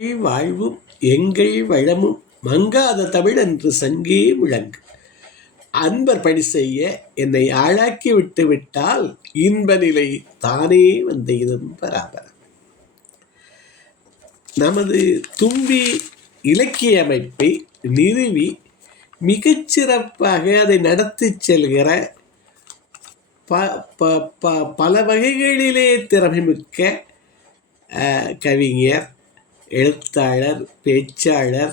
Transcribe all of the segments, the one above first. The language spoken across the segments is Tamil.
வாழ்வும் எங்கள் வளமும் மங்காத தமிழ் என்று சங்கே முழங்கு. அன்பர் பணி செய்ய என்னை ஆளாக்கி விட்டு விட்டால் இன்ப நிலை தானே வந்து இதும் பராபரம். நமது தும்பி இலக்கிய அமைப்பை நிறுவி மிகச்சிறப்பாக அதை நடத்தி செல்கிற பல வகைகளிலே திறமைமிக்க கவிஞர், எழுத்தாளர், பேச்சாளர்,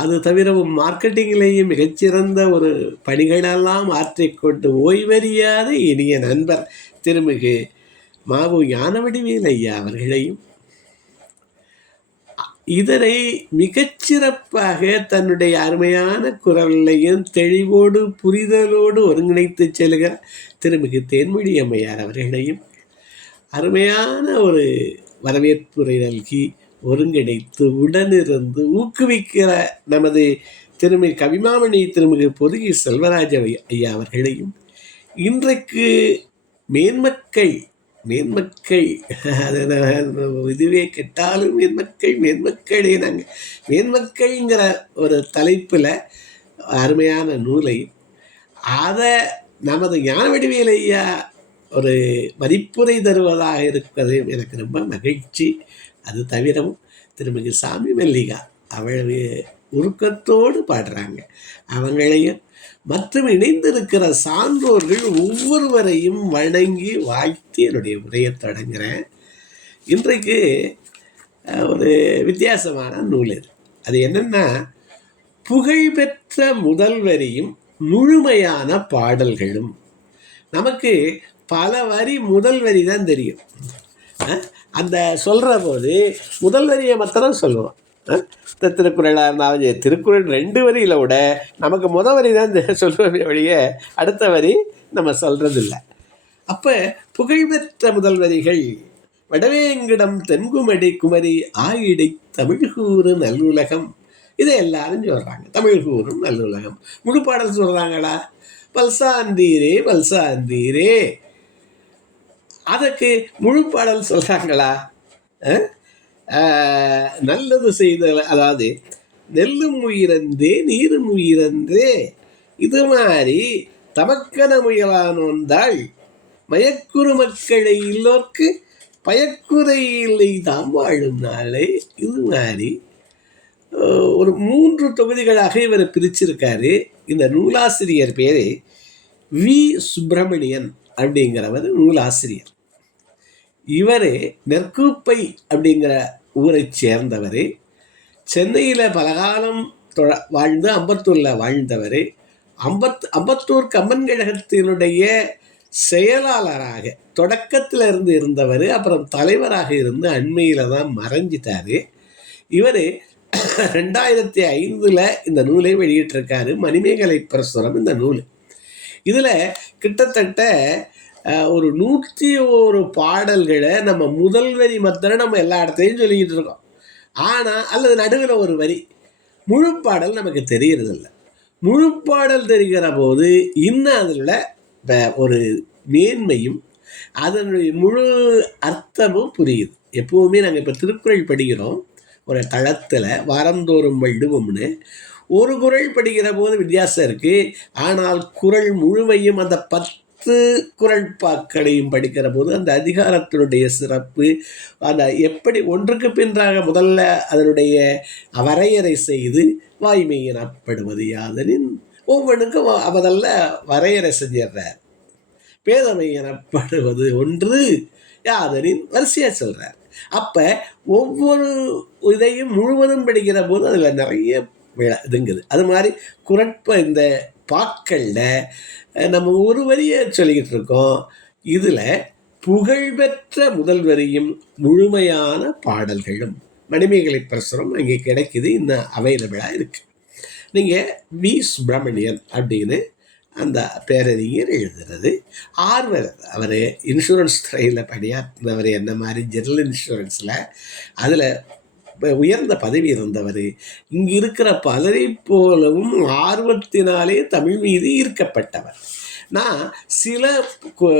அது தவிரவும் மார்க்கெட்டிங்கிலேயும் மிகச்சிறந்த ஒரு பணிகளெல்லாம் ஆற்றிக்கொண்டு ஓய்வறியாத இனிய நண்பர் திருமிகு மாவு ஞானவடிவேல் ஐயா அவர்களையும் இதனை மிகச்சிறப்பாக தன்னுடைய அருமையான குரலையும் தெளிவோடு புரிதலோடு ஒருங்கிணைத்து செல்கிற திருமிகு தேன்மொழி அம்மையார் அவர்களையும் அருமையான ஒரு வரவேற்புரை நல்கி ஒருங்கிணைத்து உடனிருந்து ஊக்குவிக்கிற நமது திருமிகு கவிமாமணி திருமிகு பொதுகி செல்வராஜ ஐயா அவர்களையும் இன்றைக்கு மேன்மக்கள் இதுவே கெட்டாலும் மேன்மக்களே நாங்கள் மேன்மக்கள்ங்கிற ஒரு தலைப்பில் அருமையான நூலை அதை நமது ஞானவடிவேல் ஐயா ஒரு மதிப்புரை தருவதாக இருப்பது எனக்கு ரொம்ப மகிழ்ச்சி. அது தவிரவும் திருமிகு சாமி மல்லிகா அவ்வளவு உருக்கத்தோடு பாடுறாங்க. அவங்களையும் மற்றும் இணைந்திருக்கிற சான்றோர்கள் ஒவ்வொருவரையும் வணங்கி வாழ்த்தி என்னுடைய உரையை தொடங்குகிறேன். இன்றைக்கு ஒரு வித்தியாசமான நூல் அது என்னென்னா, புகழ்பெற்ற முதல்வரியும் முழுமையான பாடல்களும். நமக்கு பல வரி முதல் வரி தான் தெரியும். அந்த சொல்கிற போது முதல் வரியை மாத்திரம் சொல்லுவோம். திருக்குறளாக இருந்தாலும் திருக்குறள் 2 வரியில் விட நமக்கு முதல் வரி தான் சொல்லுவோமே வழிய அடுத்த வரி நம்ம சொல்கிறதில்லை. அப்போ புகழ்பெற்ற முதல் வரிகள் வடவேங்கிடம் தென்குமடி குமரி ஆயிடை தமிழ்கூறு நல்லுலகம். இதை எல்லாரும் சொல்கிறாங்க. தமிழ்கூறும் நல்லுலகம். முழு பாடல் சொல்கிறாங்களா? பல்சாந்தீரே பல்சாந்தீரே. அதற்கு முழு பாடல் சொல்கிறாங்களா? நல்லது செய்தல், அதாவது நெல்லும் உயிரந்தே நீரும் உயிரந்தே, இது மாதிரி தமக்கன முயலான் வந்தாள் மயக்குறு மக்களை இல்லோர்க்கு பயக்குறை இல்லை தாம் வாழும் நாளே. இது மாதிரி ஒரு 3 தொகுதிகளாக இவர் பிரிச்சிருக்காரு. இந்த நூலாசிரியர் பேர் வி சுப்பிரமணியன் அப்படிங்கிறவர் நூலாசிரியர். இவர் நெற்கூப்பை அப்படிங்கிற ஊரை சேர்ந்தவர். சென்னையில் பலகாலம் வாழ்ந்து அம்பத்தூரில் வாழ்ந்தவர். அம்பத்தூர் கம்பன் கழகத்தினுடைய செயலாளராக தொடக்கத்தில் இருந்தவர். அப்புறம் தலைவராக இருந்து அண்மையில் தான் மறைஞ்சிட்டார். இவர் 2005 இந்த நூலை வெளியிட்டிருக்காரு. மணிமேகலை பிரசுரம் இந்த நூல். இதில் கிட்டத்தட்ட ஒரு 101 பாடல்களை நம்ம முதல் வரி மாத்திரம் நம்ம எல்லா இடத்தையும் சொல்லிக்கிட்டு இருக்கோம். ஆனால் அல்லது நடுவில் ஒரு வரி முழு பாடல் நமக்கு தெரியறதில்லை. முழு பாடல் தெரிகிற போது இன்னும் அதில் ஒரு மேன்மையும் அதனுடைய முழு அர்த்தமும் புரியுது. எப்போவுமே நாங்கள் இப்போ திருக்குறள் படிக்கிறோம் ஒரு தளத்தில் வாரந்தோறும் வள்ளுவம்னு. ஒரு குறள் படிக்கிற போது வித்தியாசம் இருக்குது. ஆனால் குறள் முழுமையும் அந்த 10 குறள் பாக்களையும் படிக்கிற போது அந்த அதிகாரத்தினுடைய சிறப்பு, அந்த எப்படி ஒன்றுக்கு பின்றாக முதல்ல அதனுடைய வரையறை செய்து வாய்மை எனப்படுவது யாதனின் ஒவ்வொன்றுக்கும் முதல்ல வரையறை செஞ்சிடுறார். பேதமை எனப்படுவது ஒன்று யாதனின் வரிசையாக சொல்கிறார். அப்போ ஒவ்வொரு இதையும் முழுவதும் படிக்கிற போது அதில் நிறைய இதுங்குது. அது மாதிரி இந்த பாக்களில் நம்ம ஒரு வரியை சொல்லிக்கிட்டு இருக்கோம். இதில் புகழ்பெற்ற முதல் வரியும் முழுமையான பாடல்களும் மணிமேகலை பிரசுரம் அங்கே கிடைக்குது. இன்னும் அவைலபிளாக இருக்குது. நீங்கள் வி சுப்பிரமணியன் அப்படின்னு அந்த பேரறிஞர் எழுதுறது. ஆர்வலர். அவர் இன்சூரன்ஸ் துறையில் பணியாற்றினவர். என்ன மாதிரி ஜெனரல் இன்சூரன்ஸில் அதில் உயர்ந்த பதவி இருந்தவர். இங்கு இருக்கிற பலரை போலவும் ஆர்வத்தினாலே தமிழ் மீது ஈர்க்கப்பட்டவர். நான் சில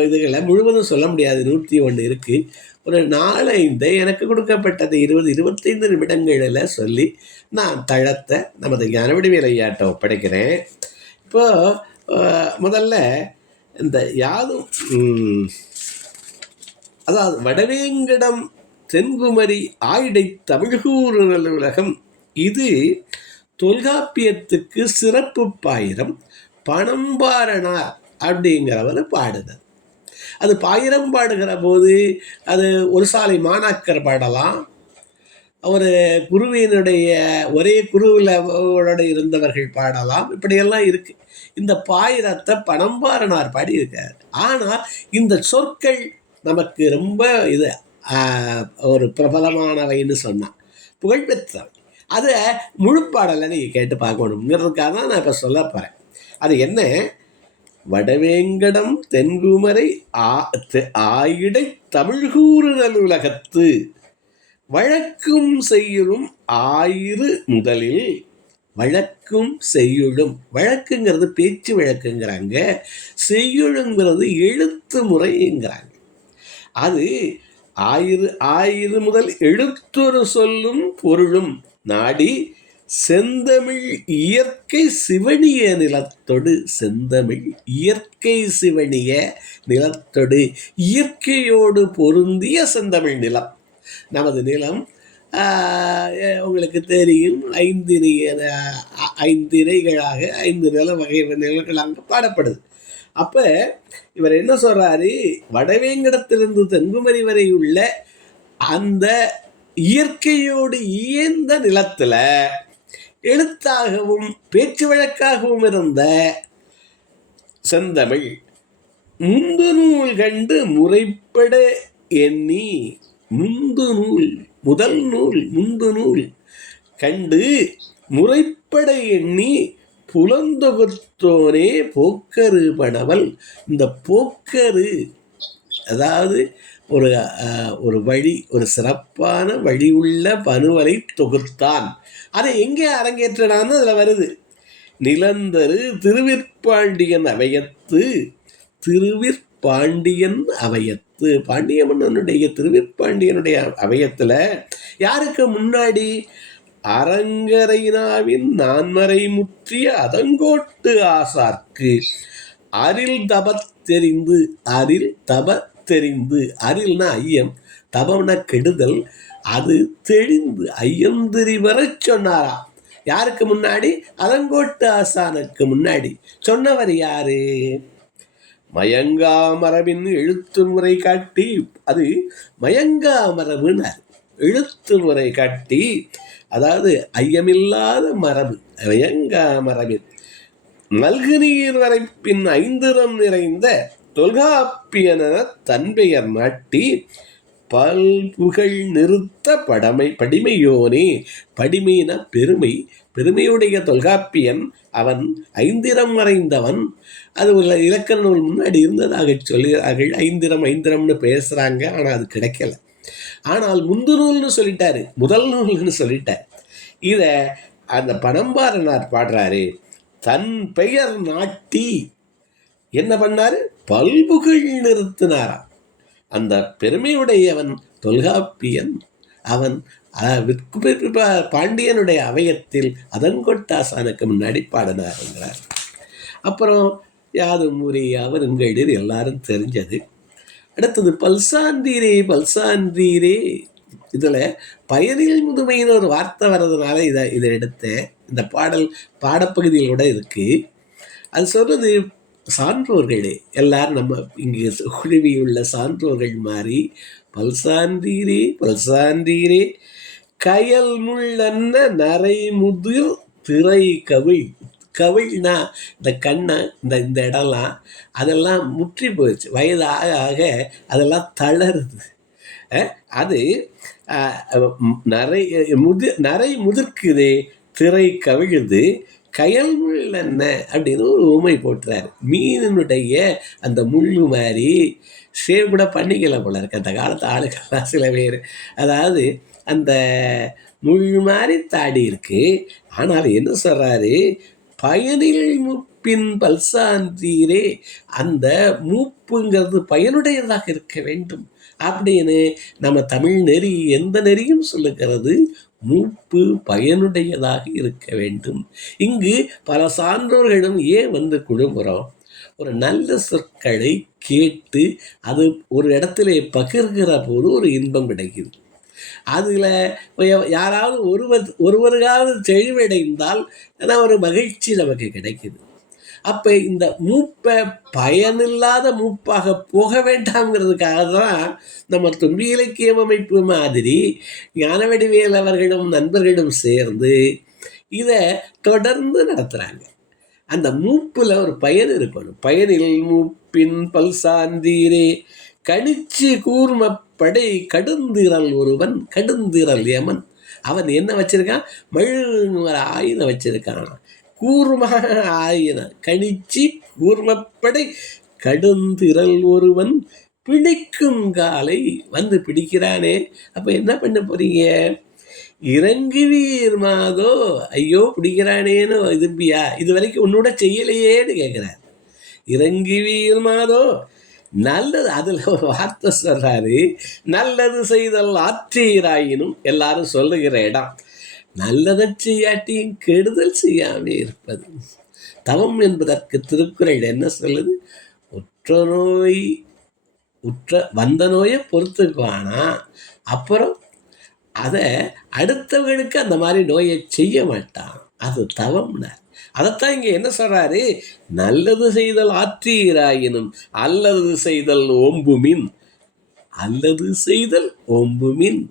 இதுகளை முழுவதும் சொல்ல முடியாது, 101 இருக்குது. ஒரு 4-5 எனக்கு கொடுக்கப்பட்டது 20-25 நிமிடங்களில் சொல்லி நான் தளத்தை நமது ஞானவடிவேல் ஐயாட்ட ஒப்படைக்கிறேன். இப்போது முதல்ல இந்த யாதும் அதாவது வடவேங்கடம் தென்குமரி ஆயிடை தமிழ்கூறு நல்லுலகம், இது தொல்காப்பியத்துக்கு சிறப்பு பாயிரம் பணம்பாரனார் அப்படிங்கிறவர் பாடுனர். அது பாயிரம் பாடுகிற போது அது ஒரு சாலை மாணாக்கர் பாடலாம், ஒரு குருவினுடைய ஒரே குருவில் இருந்தவர்கள் பாடலாம், இப்படியெல்லாம் இருக்குது. இந்த பாயிரத்தை பணம்பாரனார் பாடியிருக்கார். ஆனால் இந்த சொற்கள் நமக்கு ரொம்ப இது ஒரு பிரபலமானவைன்னு சொன்னான், புகழ்பெற்றவை. அதை முழுப்பாடலை நீங்கள் கேட்டு பார்க்கணுங்கிறதுக்காக தான் நான் இப்போ சொல்ல போகிறேன். அது என்ன? வடவேங்கடம் தென்குமரை ஆயிடை தமிழ்கூறு நல்லுலகத்து வழக்கும் செய்யுளும் ஆயிரு முதலில். வழக்கும் செய்யுளும், வழக்குங்கிறது பேச்சு வழக்குங்கிறாங்க, செய்யுளுங்கிறது எழுத்து முறைங்கிறாங்க. அது ஆயிரு முதல் எழுத்தொரு சொல்லும் பொருளும் நாடி செந்தமிழ் இயற்கை சிவனிய நிலத்தொடு. செந்தமிழ் இயற்கை சிவனிய நிலத்தொடு, இயற்கையோடு பொருந்திய செந்தமிழ் நிலம் நமது நிலம். உங்களுக்கு தெரியும், 5 இணைகளாக 5 நில வகை நிலங்களாக பாடப்படுது. அப்போ இவர் என்ன சொல்கிறாரு? வடவேங்கடத்திலிருந்து தென்குமரி வரை உள்ள அந்த இயற்கையோடு இயந்த நிலத்தில் எழுத்தாகவும் பேச்சு வழக்காகவும் இருந்த செந்தமிழ் முந்து நூல் கண்டு முறைப்பட எண்ணி. முந்து நூல், முதல் நூல், முந்து நூல் கண்டு முறைப்பட எண்ணி புலந்தொகுத்தோனே போக்கரு பணவல். இந்த போக்கரு அதாவது ஒரு வழி, ஒரு சிறப்பான வழி உள்ள பனுவலை தொகுத்தான். அதை எங்கே அரங்கேற்றினான்னு அதில் வருது. நிலந்தரு திருவிற்பாண்டியன் அவையத்து. திருவிற்பாண்டியன் அவையத்து, பாண்டிய மன்னனுடைய திருவிற்பாண்டியனுடைய அவையத்தில் யாருக்கு முன்னாடி? அரங்கரைனாவின் நான்மறை முற்றிய அதங்கோட்டு ஆசார்க்கு அரில் தபத்தெரிந்து. அரில் தபத்தெரிந்து, அரில்னா ஐயம், தபம்னா கெடுதல், அது தெளிந்து ஐயந்திரி வர சொன்னாராம். யாருக்கு முன்னாடி? அதங்கோட்டு ஆசானுக்கு முன்னாடி. சொன்னவர் யாரு? மயங்கா மரபின் எழுத்து முறை காட்டி. அது மயங்கா மரபுனார், எழுத்து முறை காட்டி, அதாவது ஐயமில்லாத மரபு, மயங்கா மரபின் நல்கு நீர் வரைப்பின் 5 நிறைந்த தொல்காப்பியன தன்பெயர் நாட்டி பல்புகழ் நிறுத்த படிமையோனே. படிமையின பெருமை, பெருமையுடைய தொல்காப்பியன் அவன் 5 மறைந்தவன். அது உள்ள இலக்கண நூல் முன்னாடி இருந்ததாக சொல்கிறார்கள். 5 பேசுகிறாங்க, ஆனால் அது கிடைக்கல. ஆனால் முந்து நூல்னு சொல்லிட்டாரு, முதல் நூல்னு சொல்லிட்டார். இதை அந்த பணம்பாரனார் பாடுறாரு. தன் பெயர் நாட்டி என்ன பண்ணாரு? பல்புகழ் நிறுத்தினாராம். அந்த பெருமையுடையவன் தொல்காப்பியன். அவன் பாண்டியனுடைய அவையத்தில் அதன்கொட்டாசானுக்கு முன்னாடி பாடினாருங்கிறார். அப்புறம் யாதும் ஊரே யாவருங்கடீர் எல்லாரும் தெரிஞ்சது. அடுத்தது பல்சாந்தீரே பல்சாந்தீரே. இதில் பயனில் முதுமைன்னு ஒரு வார்த்தை வர்றதுனால இதை எடுத்தேன். இந்த பாடப்பகுதியில் கூட இருக்குது. அது சொல்கிறது சான்றோர்களே எல்லாரும், நம்ம இங்கே குழுவியுள்ள சான்றோர்கள் மாதிரி, பல்சாந்தீரே பல்சாந்தீரே கயல் முள்ளன்ன நரை முதிர் திரை கவிழ். கவிழ்னா இந்த கண்ணை, இந்த இடம்லாம் அதெல்லாம் முற்றி போயிடுச்சு, வயது ஆக ஆக அதெல்லாம் தளருது. அது நரை முதிர்க்குதே, திரை கவிழுது, கயல் முள் என்ன அப்படின்னு ஒரு உமை போட்டுறாரு. மீனினுடைய அந்த முள்ளு மாதிரி சேவ் கூட பண்ணிக்கல போல இருக்கு அந்த காலத்து ஆளுக்கெல்லாம் சில பேர். அதாவது அந்த முள் மாதிரி தாடி இருக்கு. ஆனால் என்ன சொல்கிறாரு? பயனில் மூப்பின் பல்சாந்தீரே, அந்த மூப்புங்கிறது பயனுடையதாக இருக்க வேண்டும் அப்படின்னு நம்ம தமிழ் நெறி எந்த நெறியும் சொல்லுகிறது. மூப்பு பயனுடையதாக இருக்க வேண்டும். இங்கு பல சான்றோர்களும் ஏன் வந்து குழுமுறோம்? ஒரு நல்ல சொற்களை கேட்டு அது ஒரு இடத்துல பகிர்கிற போது ஒரு இன்பம் கிடைக்குது. அதில் யாராவது ஒருவருக்காவது தெளிவடைந்தால் ஒரு மகிழ்ச்சி நமக்கு கிடைக்குது. அப்போ இந்த மூப்பை பயனில்லாத மூப்பாக போக வேண்டாம்ங்கிறதுக்காக தான் நம்ம தும்பி இலக்கியம் அமைப்பு மாதிரி ஞானவடிவேல் அவர்களும் நண்பர்களும் சேர்ந்து இதை தொடர்ந்து நடத்துகிறாங்க. அந்த மூப்பில் ஒரு பயன் இருக்கணும். பயனில் மூப்பின் பல்சாந்தீரே கணிச்சு கூர்மப்படை கடுந்திரல் ஒருவன் கடுந்திரல் யமன். அவன் என்ன வச்சிருக்கான்? மழுங்கிற ஆயுதம் வச்சிருக்கான். கூர்ம ஆயுதம் கணிச்சு கூர்மப்படை கடுந்திரல் ஒருவன் பிடிக்கும் காலை வந்து பிடிக்கிறானே. அப்போ என்ன பண்ண போறீங்க? இறங்குவீர் மாதோ, ஐயோ பிடிக்கிறானேன்னு எதிர்ப்பியா? இது வரைக்கும் உன்னோட செய்யலையேன்னு கேட்குறாரு. இறங்குவீர் மாதோ, நல்லது. அதில் ஒரு வார்த்தை சொல்றாரு, நல்லது செய்தல் ஆற்றீராயினும். எல்லாரும் சொல்லுகிற இடம் நல்லதை செய்யாட்டியும் கெடுதல் செய்யாமே இருப்பது தவம் என்பதற்கு திருக்குறள் என்ன சொல்லுது? வந்த நோயை பொறுத்துக்குவானா, அப்புறம் அதை அடுத்தவர்களுக்கு அந்த மாதிரி நோயை செய்ய மாட்டான். அது தவம்னார். அதைத்தான் இங்கே என்ன சொல்றாரு? நல்லது செய்தல் ஆற்றீராயினும் அல்லது செய்தல் ஓம்புமின். அல்லது செய்தல் ஓம்புமின்,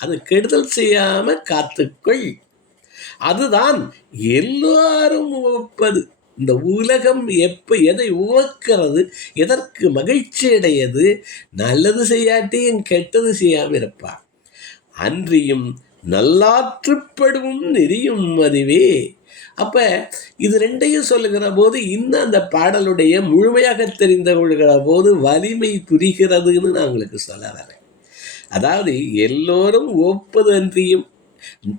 அது கெடுதல் செய்யாம காத்துக்கொள். அதுதான் எல்லாரும் உவப்பது. இந்த உலகம் எதை உவக்கிறது, எதற்கு மகிழ்ச்சி அடையது? நல்லது செய்யாட்டியும் கெட்டது செய்யாமல் இருப்பார். அன்றியும் நல்லாற்றுப்படும் நெறியும் அதுவே. அப்ப இது ரெண்டையும் சொல்லுகிற போது இன்னும் அந்த பாடலுடைய முழுமையாக தெரிந்து கொள்கிற போது வலிமை புரிகிறதுன்னு நான் உங்களுக்கு சொல்ல வரேன். அதாவது எல்லோரும் ஓப்பது அன்றியும்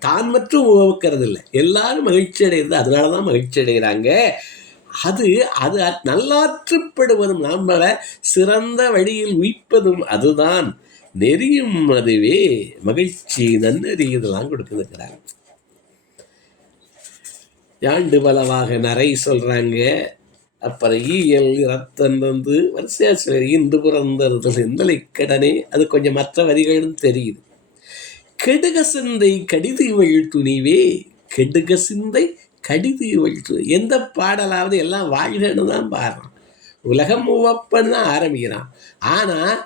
தான் மற்றும் ஓக்கிறது இல்லை, எல்லாரும் மகிழ்ச்சி அடைகிறது. அதனால தான் மகிழ்ச்சி அடைகிறாங்க. அது அது நல்லாற்றுப்படுவதும் நம்மளை சிறந்த வழியில் உயிப்பதும் அதுதான். நெறியும் அதுவே. மகிழ்ச்சி நன்னெறி இதெல்லாம் கொடுக்குதுங்கிறாங்க. யாண்டு பலவாக நரை சொல்றாங்க. அப்புறம் ஈயல் ரத்தன் வந்து வரிசையா சிலர் இன்று புறந்தறுதல் எந்தலை கடனே. அது கொஞ்சம் மற்ற வரிகளும் தெரியுது. கெடுக சிந்தை கடிது இவள் துணிவே. கெடுக சிந்தை கடிது இவள் துணி. எந்த பாடலாவது எல்லாம் வாழ்கன்னு தான் பாடுறான், உலகம் உவப்பன்னு தான் ஆரம்பிக்கிறான். ஆனால்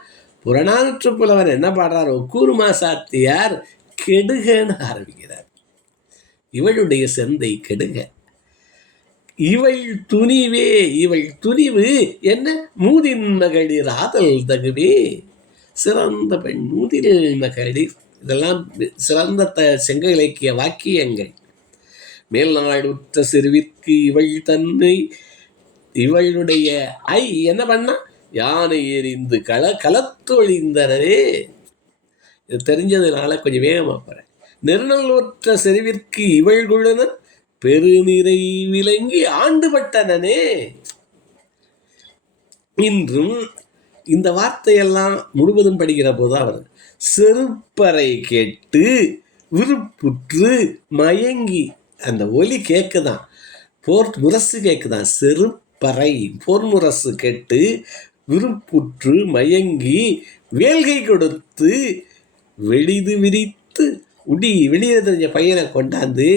புறநானூற்று புலவர் என்ன பாடுறார்? கூர்மா சாத்தியார் கெடுகன்னு ஆரம்பிக்கிறார். இவளுடைய சிந்தை கெடுக, இவள் துணிவே. இவள் துணிவு என்ன? மூதின் மகளிர் ஆதல் தகுவே. சிறந்த பெண், மூதில் மகளிர், இதெல்லாம் சிறந்த செங்க இலக்கிய வாக்கியங்கள். மேல்நாடுற்ற சிறுவிற்கு இவள் தன்னை. இவளுடைய என்ன பண்ணா? யானை எறிந்து களத்தொழிந்தனரே. இது தெரிஞ்சதுனால கொஞ்சம் வேகமாக போகிறேன். நெருநல்லூற்ற செறிவிற்கு இவள் குழுனன் பெருநிறை விளங்கி ஆண்டுபட்டனே. இன்றும் இந்த வார்த்தையெல்லாம் முழுவதும் படிக்கிற போதுதான் வருது. செருப்பறை கேட்டு விருப்புற்று மயங்கி, அந்த ஒலி கேட்குதான், போர் முரசு கேட்குதான். செருப்பறை போர் முரசு கேட்டு விருப்புற்று மயங்கி வேல்கை கொடுத்து வெளிது விரித்து உடி வெளியே தெரிஞ்ச பையனை கொண்டாந்து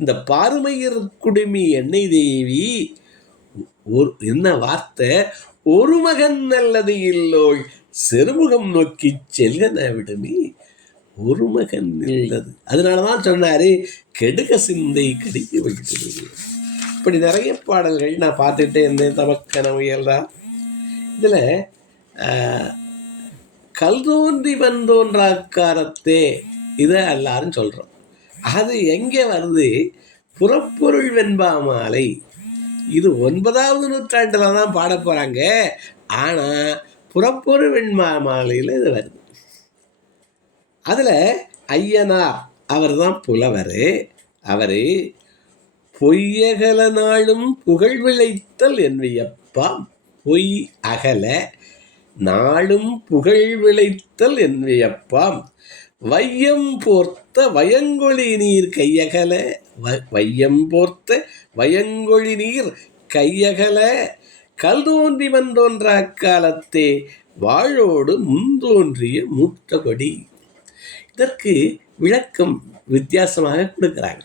இந்த பாருமையர் குடுமி எண்ணெய் தேவி. என்ன வார்த்தை? ஒரு மகன் நல்லது இல்லோள் செருமுகம் நோக்கி செல்கன விடுமி. ஒரு மகன் இல்லது. அதனாலதான் சொன்னாரு கெடுக சிந்தை கடித்து வைக்கிறது. இப்படி நிறைய பாடல்கள் நான் பார்த்துட்டே இருந்தேன். தமக்கன முயல்தான். இதுல கல் தோன்றி வந்தோன்றாக்காரத்தே, இதை எல்லாரும் சொல்றோம். அது எங்கே வருது? புறப்பொருள் வெண்பா மாலை. இது 9வது நூற்றாண்டுல தான் பாட போறாங்க. ஆனா புறப்பொருள் வெண்பா மாலையில் இது வருது. அதுல ஐயனார் அவர் தான் புலவர். அவரு பொய்யகல நாளும் புகழ் விளைத்தல் என் வியப்பா. பொய் அகல நாளும் புகழ் விளைத்தல் என் வியப்பாம். வையம் போர்த்த வயங்கொழி நீர் கையகல. வையம் போர்த்த வயங்கொழி நீர் கையகல கல் தோன்றி மந்தோன்ற அக்காலத்தே வாழோடு முன்தோன்றிய மூத்த கொடி. இதற்கு விளக்கம் வித்தியாசமாக கொடுக்குறாங்க.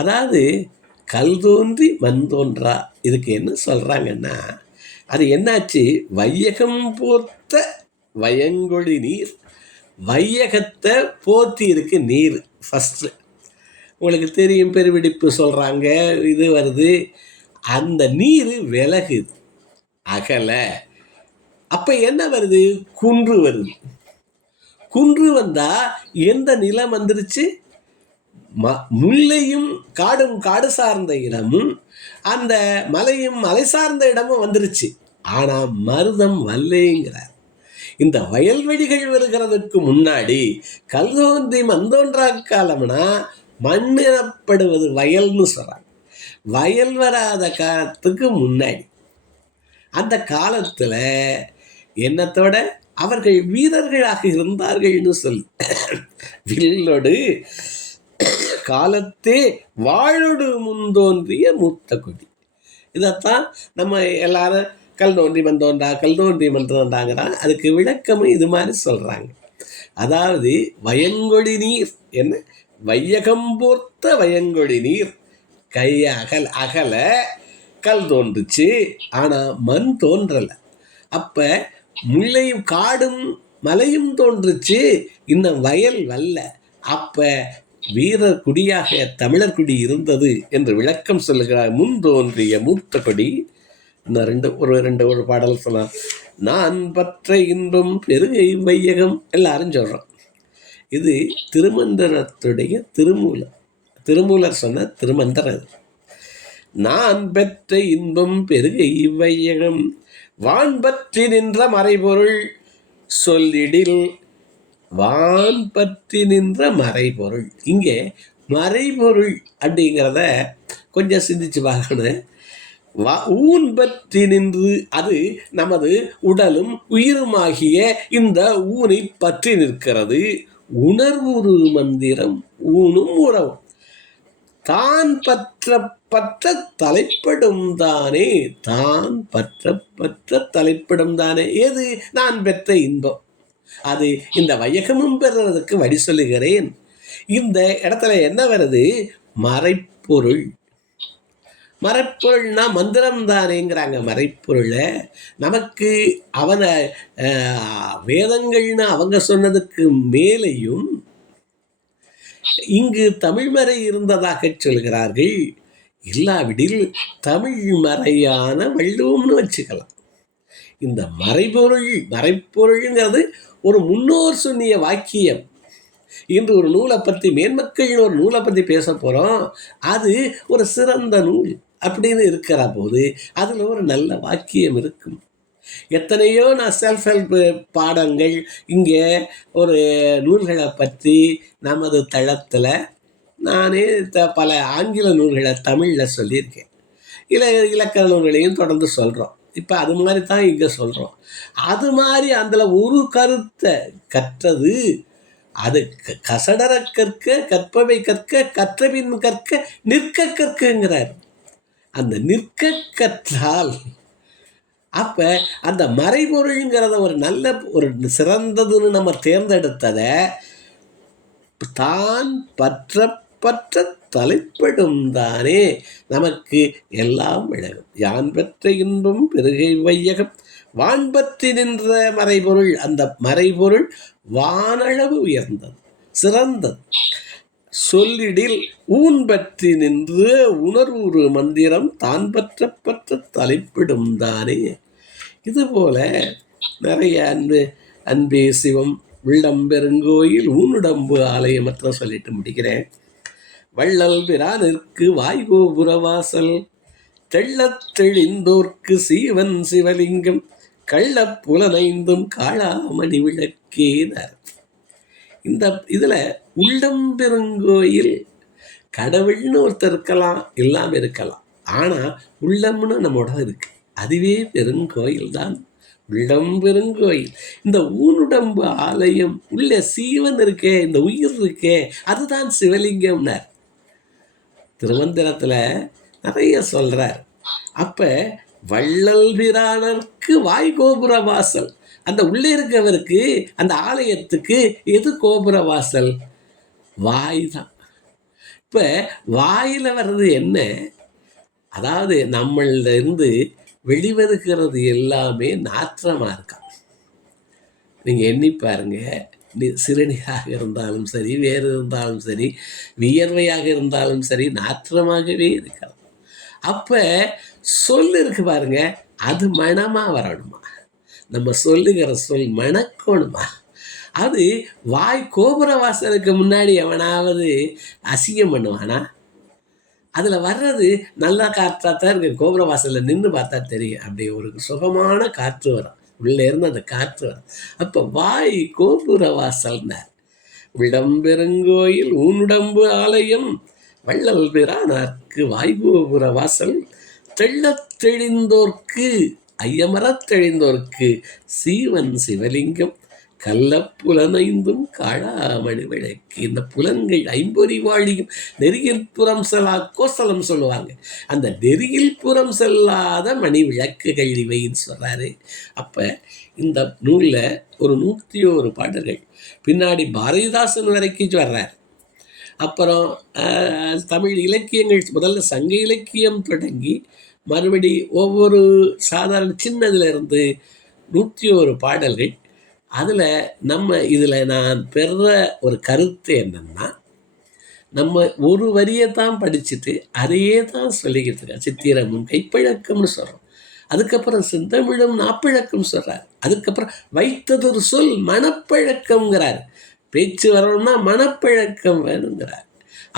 அதாவது கல் தோன்றி மண் தோன்றா, இதுக்கு என்ன சொல்கிறாங்கன்னா, அது என்னாச்சு, வையகம் போர்த்த வயங்கொழி நீர், வையகத்தை போர்த்தி இருக்கு நீர். ஃபஸ்ட்டு உங்களுக்கு தெரியும், பெருவெடிப்பு சொல்கிறாங்க, இது வருது, அந்த நீர் விலகுது அகல. அப்போ என்ன வருது, குன்று வருது. குன்று வந்தால் எந்த நிலம் வந்துருச்சு, முல்லையும் காடும் காடு சார்ந்த இடமும் அந்த மலையும் மலை சார்ந்த இடமும் வந்துருச்சு. ஆனால் மருதம் வல்லைங்கிறார். இந்த வயல்வெளிகள் வருகிறதுக்கு முன்னாடி கல் தோன்றி மந்தோன்றா காலம்னா மண் எனப்படுவது வயல்னு சொல்கிறாங்க. வயல் வராத காலத்துக்கு முன்னாடி அந்த காலத்தில் என்னத்தோட அவர்கள் வீரர்களாக இருந்தார்கள்னு சொல்லி, வில்லோடு காலத்தே வாழோடு முன்தோன்றிய மூத்த கொடி. இதைத்தான் நம்ம எல்லாரும் கல் தோன்றி மந்தோன்றா கல் தோன்றி மந்தோன்றாங்கிறான். அதுக்கு விளக்கமும் இது மாதிரி சொல்கிறாங்க. அதாவது வயங்கொழி நீர் என்ன, வையகம் போர்த்த வயங்கொழி நீர் கைய அகல கல் தோன்றுச்சு, ஆனால் மண் தோன்றலை. அப்போ முல்லையும் காடும் மலையும் தோன்றுச்சு, இன்னும் வயல் வல்ல. அப்போ வீரர் குடியாக தமிழர் குடி இருந்தது என்று விளக்கம் சொல்லுகிறார். முன் தோன்றிய மூத்த கொடி. இன்னும் ஒரு பாடல் சொன்னார். நான் பற்ற இன்பம் பெருகை வையகம், எல்லாரும் சொல்கிறோம். இது திருமந்திரத்துடைய திருமூலர் சொன்ன திருமந்திரம். நான் பெற்ற இன்பம் பெருகை வையகம் வான் பற்றி நின்ற மறைபொருள் சொல்லிடில். வான் பற்றி நின்ற மறைபொருள், இங்கே மறைபொருள் அப்படிங்கிறத கொஞ்சம் சிந்திச்சு பார்க்கணும். ஊன் பற்றி நின்று, அது நமது உடலும் உயிருமாகிய இந்த ஊனை பற்றி நிற்கிறது. உணர்வுரு மந்திரம் ஊனும் உறவும் தான் பற்ற பற்ற தலைப்படும் தானே. தான் பற்ற பற்ற தலைப்படும் தானே. எது, நான் பெற்ற இன்பம். அது இந்த வையகமும் பெறுறதுக்கு வழி சொல்லுகிறேன். இந்த இடத்துல என்ன வருது, மறைப்பொருள். மறைப்பொருள்னா மந்திரம் தானேங்கிறாங்க. மறைப்பொருளை நமக்கு அவனை வேதங்கள்னு அவங்க சொன்னதுக்கு மேலேயும் இங்கு தமிழ்மறை இருந்ததாக சொல்கிறார்கள். இல்லாவிடில் தமிழ் மறையான வள்ளுவம்னு வச்சுக்கலாம். இந்த மறைப்பொருள்ங்கிறது ஒரு முன்னோர் சொன்னிய வாக்கியம். இன்று ஒரு நூலை பற்றி, மேன்மக்கள்னு ஒரு நூலை பற்றி பேச போகிறோம். அது ஒரு சிறந்த நூல் அப்படின்னு இருக்கிற போது அதில் ஒரு நல்ல வாக்கியம் இருக்கும். எத்தனையோ நான் செல்ஃப் ஹெல்ப் பாடங்கள் இங்கே ஒரு நூல்களை பற்றி நமது தளத்தில் நானே பல ஆங்கில நூல்களை தமிழில் சொல்லியிருக்கேன். இலக்கண நூல்களையும் தொடர்ந்து சொல்கிறோம். இப்போ அது மாதிரி தான் இங்கே சொல்கிறோம். அது மாதிரி அதில் ஒரு கருத்தை கற்றது, அது கசடர கற்க கற்பவை கற்க கற்றபின் கற்க நிற்க கற்கங்கிறார். அந்த நிற்க கற்றால் அப்போ அந்த மறைபொருள்ங்கிறத ஒரு நல்ல ஒரு சிறந்ததுன்னு நம்ம தேர்ந்தெடுத்ததை தான் பற்ற பற்ற தலைப்படும் தானே நமக்கு எல்லாம் விளங்கும். யான் பெற்ற இன்பம் பெருகை வையகம் வான் பற்றி நின்ற மறைபொருள். அந்த மறைபொருள் வானளவு உயர்ந்தது, சிறந்தது. சொல்லிடில் ஊன் பற்றி நின்று உணர்வுறு மந்திரம் தான் பற்ற பற்ற தலைப்பிடும் தானே. இதுபோல நிறைய அன்பே சிவம் உள்ளம்பெருங்கோயில் ஊனுடம்பு ஆலயம் மற்றும் சொல்லிட்டு முடிக்கிறேன். வள்ளல் பிரானிற்கு வாய்கோபுரவாசல் தெள்ளத் தெளிந்தோர்க்கு சீவன் சிவலிங்கம் கள்ளப் புலனைந்தும் காளாமணி விளக்கேனார். இந்த இதில் உள்ளம்பெருங்கோயில் கடவுள்னு ஒருத்தர் இருக்கலாம், இல்லாமல் இருக்கலாம். ஆனால் உள்ளம்னு நம்மோட இருக்கு. அதுவே பெருங்கோயில் தான். உள்ளம் பெருங்கோயில். இந்த ஊனுடம்பு ஆலயம் உள்ள சீவன் இருக்கே, இந்த உயிர் இருக்கே, அதுதான் சிவலிங்கம்னார். திருமந்திரத்தில் நிறைய சொல்றார். அப்ப வள்ளல் பிரானருக்கு வாய் கோபுர வாசல். அந்த உள்ளே இருக்கவருக்கு, அந்த ஆலயத்துக்கு எது கோபுர வாசல்? வாய் தான். இப்ப வாயில வர்றது என்ன? அதாவது நம்மள்ட இருந்து வெளிவருகிறது எல்லாமே நாற்றமா இருக்கான். நீங்க எண்ணி பாருங்க. சிறுநீராக இருந்தாலும் சரி, வேறு இருந்தாலும் சரி, வியர்வையாக இருந்தாலும் சரி, நாற்றமாகவே இருக்கலாம். அப்ப சொல் இருக்கு பாருங்க, அது மனமா வரணுமா? நம்ம சொல்லுகிற சொல் மணக்கணுமா? அது வாய் கோபுர வாசலுக்கு முன்னாடி எவனாவது அசிங்கம் பண்ணுவானா? அதில் வர்றது நல்ல காற்றாக தான் இருக்கு. கோபுர வாசலில் நின்று பார்த்தா தெரியும். அப்படி ஒரு சுகமான காற்று வரும், உள்ளே இருந்து அந்த காற்று வரும். அப்போ வாய் கோபுர வாசல்னார். விடம்பெருங்கோயில் ஊனுடம்பு ஆலயம் வள்ளல் பிரானார்க்கு வாய்கோபுர வாசல் தெள்ளத் தெளிந்தோர்க்கு ஐயமரத் தெளிந்தோர்க்கு சீவன் சிவலிங்கம் கள்ளப்புலனைந்தும் காழாமணி விளக்கு. இந்த புலன்கள் ஐம்பொறிவாழியும் நெறியில் புறம் செல்லா கோசலம் சொல்லுவாங்க. அந்த நெறியில் புறம் செல்லாத மணி விளக்குகள் இவைன்னு சொல்றாரு. அப்ப இந்த நூலில் ஒரு 101 பாடல்கள். பின்னாடி பாரதிதாசன் வரைக்கும் வர்றார். அப்புறம் தமிழ் இலக்கியங்கள் முதல்ல சங்க இலக்கியம் தொடங்கி மறுபடி ஒவ்வொரு சாதாரண சின்னதுலேருந்து 101 பாடல்கள். அதில் இதில் நான் பெற ஒரு கருத்து என்னன்னா, நம்ம ஒரு வரியை தான் படிச்சுட்டு அதையே தான் சொல்லிக்கிட்டு இருக்கோம். சித்திரமும் கைப்பழக்கம்னு சொல்கிறோம். அதுக்கப்புறம் செந்தமிழும் நாப்பழக்கம் சொல்கிறார். அதுக்கப்புறம் வைத்ததொரு சொல் மனப்பழக்கம்ங்கிறார். பேச்சு வரணும்னா மனப்பழக்கம் வேணுங்கிறார்.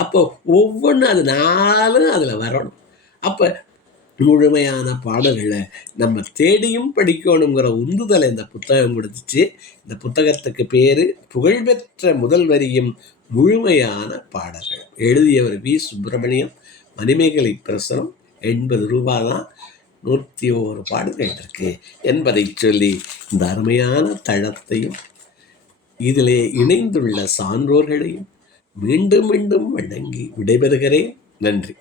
அப்போ ஒவ்வொன்றும் அது 4 அதில் வரணும். அப்போ முழுமையான பாடல்களை நம்ம தேடியும் படிக்கணுங்கிற உந்துதலை இந்த புத்தகம் கொடுத்துச்சு. இந்த புத்தகத்துக்கு பேர் புகழ்பெற்ற முதல் வரியும் முழுமையான பாடல்கள். எழுதியவர் வி. சுப்பிரமணியம். மணிமேகலை பிரசுரம். 80 ரூபாய் தான். 101 பாடல்கள் இருக்கு என்பதை சொல்லி இந்த அருமையான தளத்தையும் இதிலே இணைந்துள்ள சான்றோர்களையும் மீண்டும் மீண்டும் வணங்கி விடைபெறுகிறேன். நன்றி.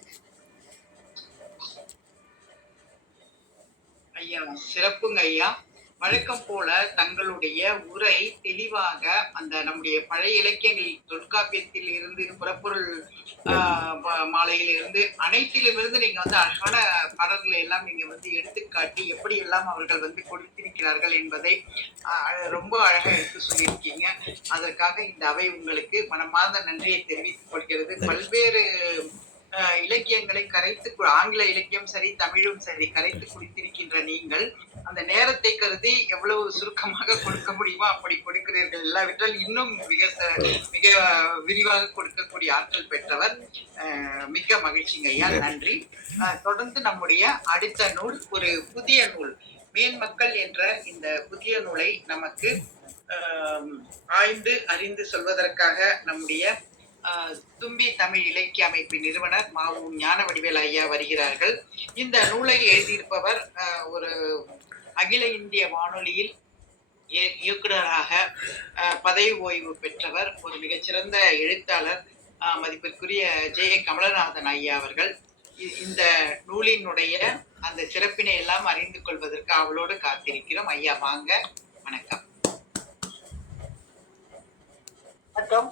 ஐயா, சிறப்புங்க ஐயா. வழக்கம் போல தங்களுடைய உரை தெளிவாக அந்த நம்முடைய பழைய இலக்கியங்கள், தொல்காப்பியத்தில் இருந்து, புறப்பொருள் மாலையில இருந்து, அனைத்திலிருந்து நீங்க அழகான பாடல்களை எல்லாம் நீங்க எடுத்துக்காட்டி எப்படி எல்லாம் அவர்கள் கொடுத்திருக்கிறார்கள் என்பதை ரொம்ப அழகா எடுத்து சொல்லியிருக்கீங்க. அதற்காக இந்த அவை உங்களுக்கு மனமார்ந்த நன்றியை தெரிவித்துக் கொள்கிறது. பல்வேறு இலக்கியங்களை கரைத்து, ஆங்கில இலக்கியம் சரி, தமிழும் சரி, கரைத்து குடித்திருக்கின்ற நீங்கள் அந்த நேரத்தை கருதி எவ்வளவு சுருக்கமாக கொடுக்க முடியுமோ அப்படி கொடுக்கிறீர்கள். இல்லாவிட்டால் இன்னும் மிக விரிவாக கொடுக்கக்கூடிய ஆற்றல் பெற்றவர். மிக்க மகிழ்ச்சிங்க ஐயா, நன்றி. தொடர்ந்து நம்முடைய அடுத்த நூல் ஒரு புதிய நூல், மேன்மக்கள் என்ற இந்த புதிய நூலை நமக்கு ஆய்ந்து அறிந்து சொல்வதற்காக நம்முடைய தும்பி தமிழ் இலக்கிய அமைப்பின் நிறுவனர் மாவு ஞானவடிவேல் ஐயா வருகிறார்கள். இந்த நூலை எழுதியிருப்பவர் ஒரு அகில இந்திய வானொலியில் இயக்குநராக பதவி ஓய்வு பெற்றவர், ஒரு மிகச்சிறந்த எழுத்தாளர், மதிப்பிற்குரிய ஜே கமலநாதன் ஐயா அவர்கள். இந்த நூலினுடைய அந்த சிறப்பினை எல்லாம் அறிந்து கொள்வதற்கு அவளோடு காத்திருக்கிறோம். ஐயா வாங்க. வணக்கம். வணக்கம்.